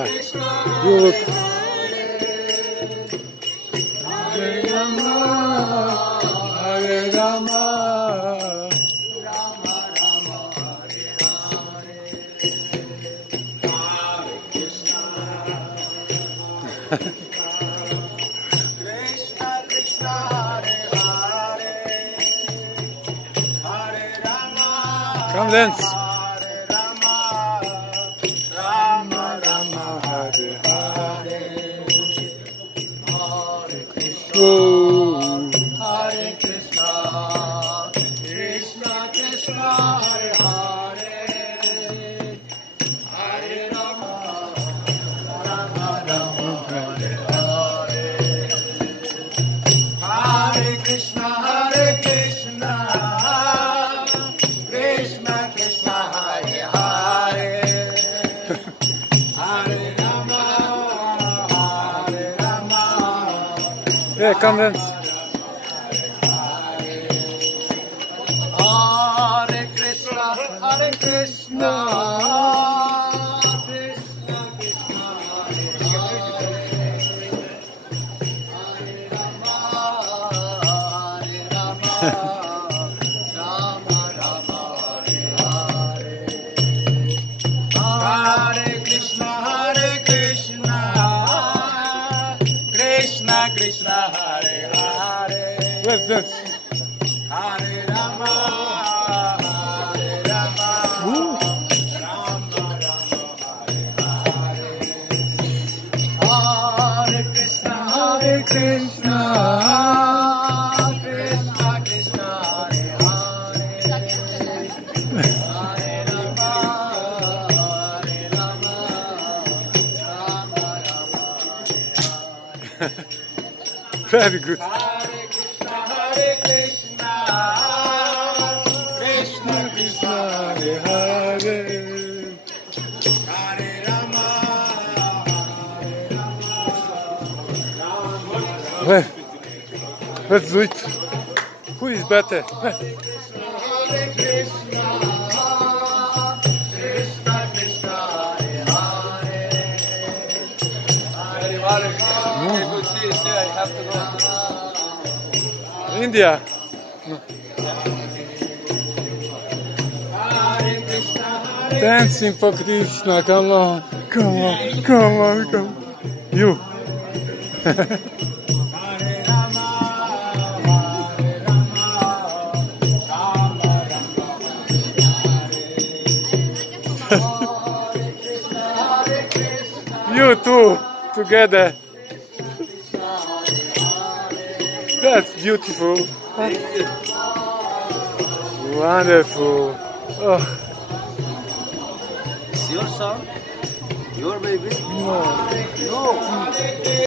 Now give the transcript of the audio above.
Yeah. You look. Hare Rama, Hare Rama, Rama Rama, Hare Hare, Hare Krishna, Krishna Krishna, Hare Hare, Hare Rama. Come dance. Hare Krishna, Krishna Krishna, Hare Hare, Hare Rama, Rama Rama, Hare Hare, Hare Krishna, Krishna Krishna, Hare Hare, Hare Rama, yeah, come dance. Hare Krishna, Krishna Krishna, Hare Hare, Hare Rama, Rama Rama, Hare Hare, Hare Krishna, Krishna Krishna, Hare Hare. Let's dance. Hare Rama, Rama Rama, Hare Hare. Hare Krishna, Krishna Krishna, Hare Hare. Hare Rama, Rama Rama. Very good. Hare Krishna, Krishna Krishna, Hare Hare, Hare Rama, Rama. Let's do it. Who is better? Hare Krishna, Krishna Krishna, Hare Hare. Okay, good. See you. I have to go. India. Dancing for Krishna, come on, come on, come on, come on. You. You two together. That's beautiful. Wonderful. Oh. It's your song? Your baby? No. No.